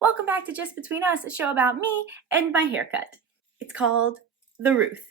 Welcome back to Just Between Us, a show about me and my haircut. It's called The Ruth.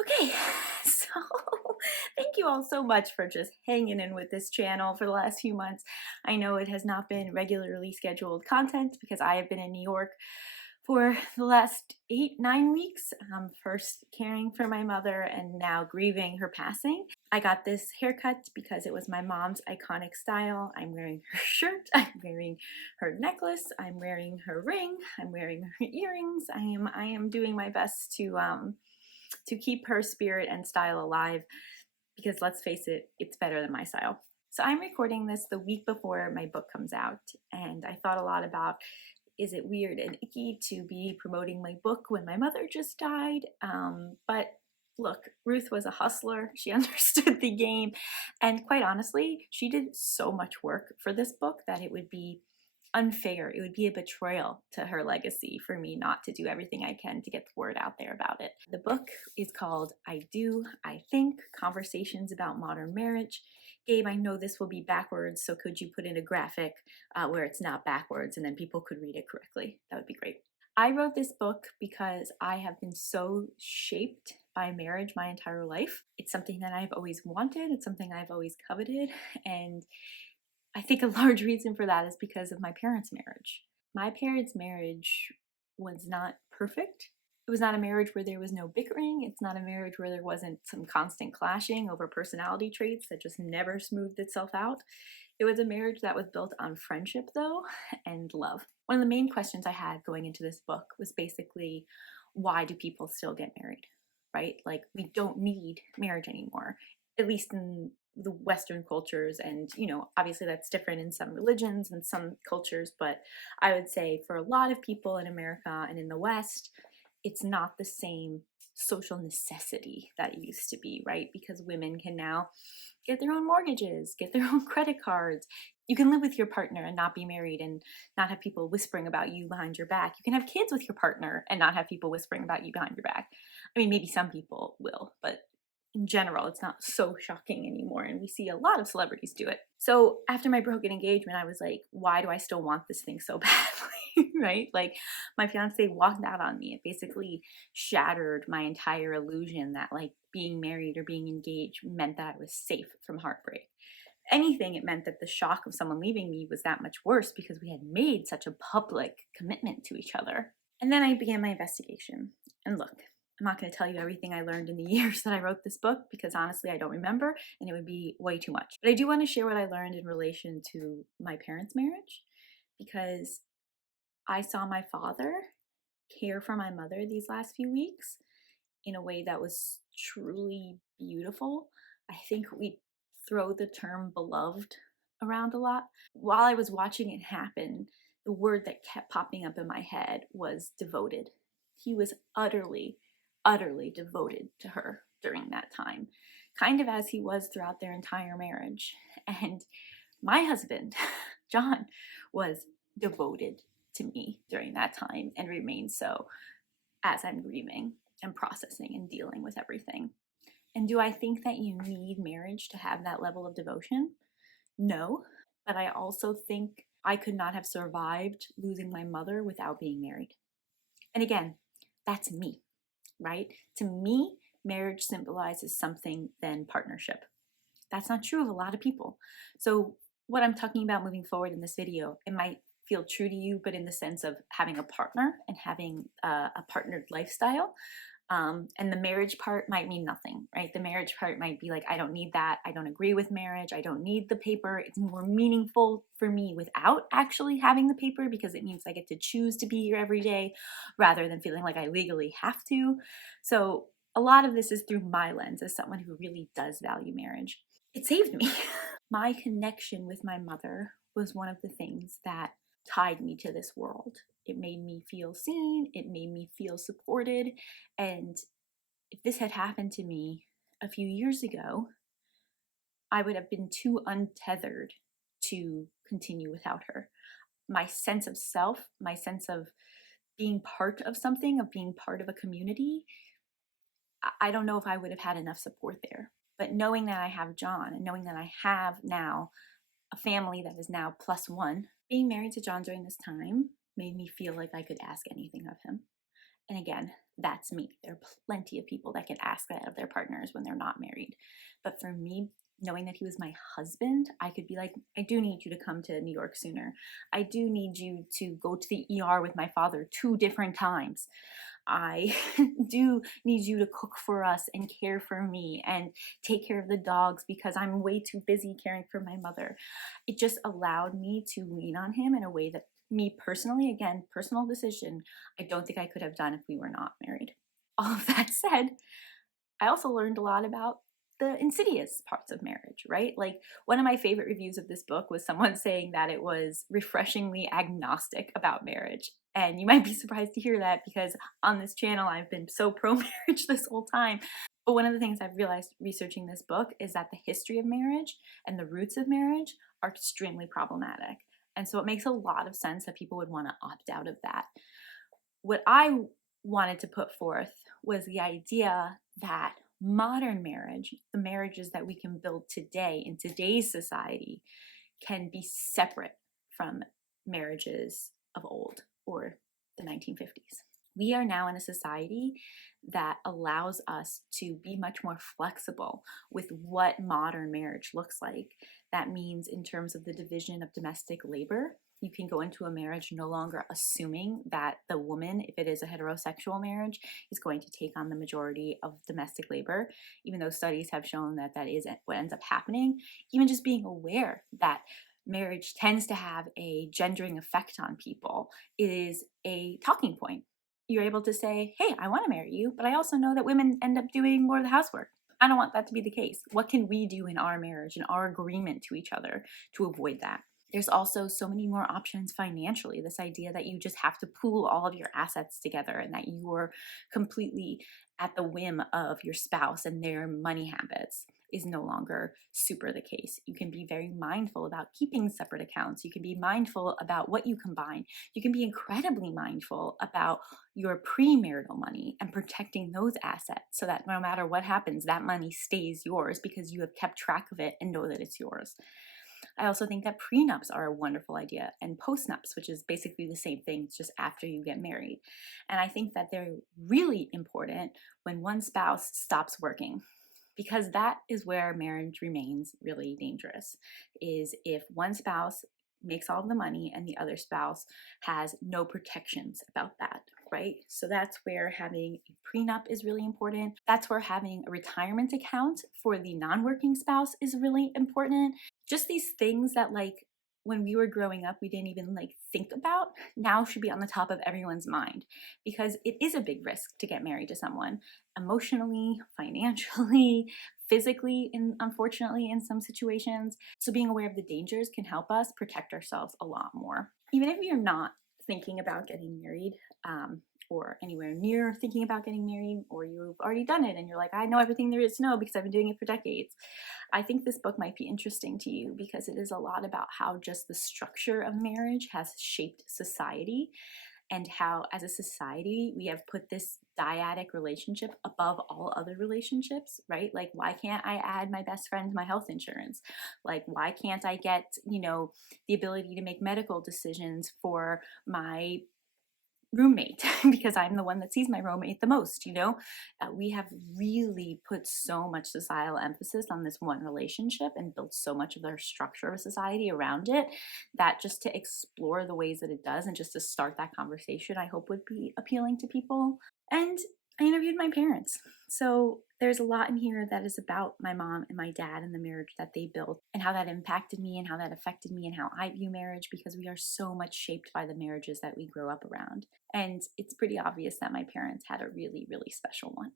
Okay, so thank you all so much for just hanging in with this channel for the last few months. I know it has not been regularly scheduled content because I have been in New York for the last 8-9 weeks, first caring for my mother and now grieving her passing. I got this haircut because it was my mom's iconic style. I'm wearing her shirt, I'm wearing her necklace, I'm wearing her ring, I'm wearing her earrings. I am doing my best to keep her spirit and style alive because let's face it, it's better than my style. So I'm recording this the week before my book comes out, and I thought a lot about, is it weird and icky to be promoting my book when my mother just died? But look, Ruth was a hustler. She understood the game. And quite honestly, she did so much work for this book that it would be unfair. It would be a betrayal to her legacy for me not to do everything I can to get the word out there about it. The book is called I Do, I Think, Conversations About Modern Marriage. Gabe, I know this will be backwards, so could you put in a graphic where it's not backwards and then people could read it correctly? That would be great. I wrote this book because I have been so shaped by marriage my entire life. It's something that I've always wanted, it's something I've always coveted, and I think a large reason for that is because of my parents' marriage. My parents' marriage was not perfect. It was not a marriage where there was no bickering. It's not a marriage where there wasn't some constant clashing over personality traits that just never smoothed itself out. It was a marriage that was built on friendship, though, and love. One of the main questions I had going into this book was basically, why do people still get married, right? Like, we don't need marriage anymore, at least in the Western cultures. And, obviously that's different in some religions and some cultures, but I would say for a lot of people in America and in the West, it's not the same social necessity that it used to be, right? Because women can now get their own mortgages, get their own credit cards. You can live with your partner and not be married and not have people whispering about you behind your back. You can have kids with your partner and not have people whispering about you behind your back. I mean, maybe some people will, but in general, it's not so shocking anymore, and we see a lot of celebrities do it. So after my broken engagement, I was like, why do I still want this thing so badly, right? Like, my fiance walked out on me. It basically shattered my entire illusion that, like, being married or being engaged meant that I was safe from heartbreak. Anything, it meant that the shock of someone leaving me was that much worse because we had made such a public commitment to each other. And then I began my investigation. And look, I'm not going to tell you everything I learned in the years that I wrote this book because honestly, I don't remember and it would be way too much. But I do want to share what I learned in relation to my parents' marriage because I saw my father care for my mother these last few weeks in a way that was truly beautiful. I think we throw the term beloved around a lot. While I was watching it happen, the word that kept popping up in my head was devoted. He was utterly, utterly devoted to her during that time, kind of as he was throughout their entire marriage. And my husband, John, was devoted to me during that time and remains so as I'm grieving and processing and dealing with everything. And do I think that you need marriage to have that level of devotion? No, but I also think I could not have survived losing my mother without being married. And again, that's me, right? To me, marriage symbolizes something than partnership. That's not true of a lot of people. So what I'm talking about moving forward in this video, it might feel true to you, but in the sense of having a partner and having a partnered lifestyle. And the marriage part might mean nothing, right? The marriage part might be like, I don't need that. I don't agree with marriage. I don't need the paper. It's more meaningful for me without actually having the paper because it means I get to choose to be here every day rather than feeling like I legally have to. So a lot of this is through my lens as someone who really does value marriage. It saved me. My connection with my mother was one of the things that tied me to this world. It made me feel seen, it made me feel supported, and if this had happened to me a few years ago, I would have been too untethered to continue without her. My sense of self, my sense of being part of something, of being part of a community, I don't know if I would have had enough support there. But knowing that I have John and knowing that I have now a family that is now +1. Being married to John during this time made me feel like I could ask anything of him. And again, that's me. There are plenty of people that can ask that of their partners when they're not married. But for me, knowing that he was my husband, I could be like, I do need you to come to New York sooner. I do need you to go to the ER with my father 2 different times. I do need you to cook for us and care for me and take care of the dogs because I'm way too busy caring for my mother. It just allowed me to lean on him in a way that me personally, again, personal decision, I don't think I could have done if we were not married. All of that said, I also learned a lot about the insidious parts of marriage, right? Like one of my favorite reviews of this book was someone saying that it was refreshingly agnostic about marriage. And you might be surprised to hear that because on this channel I've been so pro marriage this whole time. But one of the things I've realized researching this book is that the history of marriage and the roots of marriage are extremely problematic. And so it makes a lot of sense that people would want to opt out of that. What I wanted to put forth was the idea that modern marriage, the marriages that we can build today in today's society, can be separate from marriages of old or the 1950s. We are now in a society that allows us to be much more flexible with what modern marriage looks like. That means in terms of the division of domestic labor, you can go into a marriage no longer assuming that the woman, if it is a heterosexual marriage, is going to take on the majority of domestic labor, even though studies have shown that that isn't what ends up happening. Even just being aware that marriage tends to have a gendering effect on people is a talking point. You're able to say, hey, I want to marry you, but I also know that women end up doing more of the housework. I don't want that to be the case. What can we do in our marriage and our agreement to each other to avoid that? There's also so many more options financially. This idea that you just have to pool all of your assets together and that you're completely at the whim of your spouse and their money habits is no longer super the case. You can be very mindful about keeping separate accounts. You can be mindful about what you combine. You can be incredibly mindful about your premarital money and protecting those assets so that no matter what happens, that money stays yours because you have kept track of it and know that it's yours. I also think that prenups are a wonderful idea, and postnups, which is basically the same thing, it's just after you get married. And I think that they're really important when one spouse stops working, because that is where marriage remains really dangerous, is if one spouse makes all the money and the other spouse has no protections about that, right? So that's where having a prenup is really important. That's where having a retirement account for the non-working spouse is really important. Just these things that, like, when we were growing up we didn't even think about, now should be on the top of everyone's mind, because it is a big risk to get married to someone, emotionally, financially, physically, and unfortunately in some situations. So being aware of the dangers can help us protect ourselves a lot more. Even if you're not thinking about getting married, or anywhere near thinking about getting married, or you've already done it and you're like, I know everything there is to know because I've been doing it for decades, I think this book might be interesting to you because it is a lot about how just the structure of marriage has shaped society, and how as a society we have put this dyadic relationship above all other relationships, right? Like, why can't I add my best friend to my health insurance? Like, why can't I get, the ability to make medical decisions for my roommate because I'm the one that sees my roommate the most, we have really put so much societal emphasis on this one relationship and built so much of our structure of society around it, that just to explore the ways that it does and just to start that conversation, I hope would be appealing to people. And I interviewed my parents, so there's a lot in here that is about my mom and my dad and the marriage that they built and how that impacted me and how that affected me and how I view marriage, because we are so much shaped by the marriages that we grow up around. And it's pretty obvious that my parents had a really, really special one.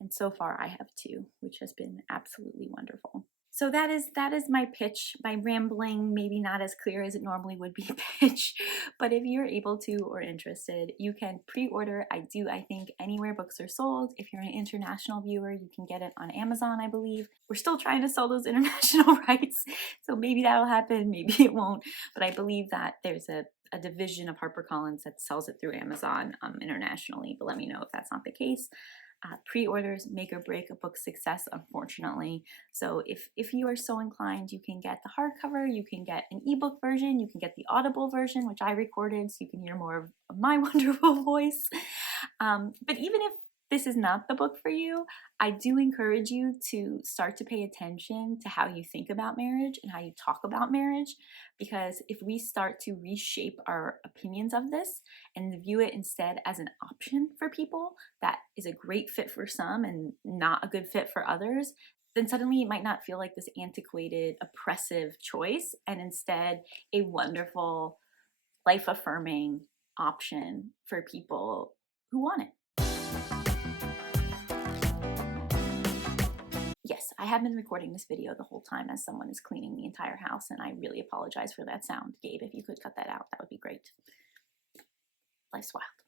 And so far I have too, which has been absolutely wonderful. So that is my pitch, my rambling, maybe not as clear as it normally would be pitch. But if you're able to or interested, you can pre-order. I think, anywhere books are sold. If you're an international viewer, you can get it on Amazon, I believe. We're still trying to sell those international rights, so maybe that'll happen, maybe it won't. But I believe that there's a division of HarperCollins that sells it through Amazon internationally, but let me know if that's not the case. Pre-orders make or break a book's success, unfortunately. So if you are so inclined, you can get the hardcover, you can get an ebook version, you can get the Audible version, which I recorded so you can hear more of my wonderful voice. But even if this is not the book for you, I do encourage you to start to pay attention to how you think about marriage and how you talk about marriage, because if we start to reshape our opinions of this and view it instead as an option for people that is a great fit for some and not a good fit for others, then suddenly it might not feel like this antiquated, oppressive choice, and instead a wonderful, life affirming option for people who want it. Yes, I have been recording this video the whole time as someone is cleaning the entire house, and I really apologize for that sound. Gabe, if you could cut that out, that would be great. Life's wild.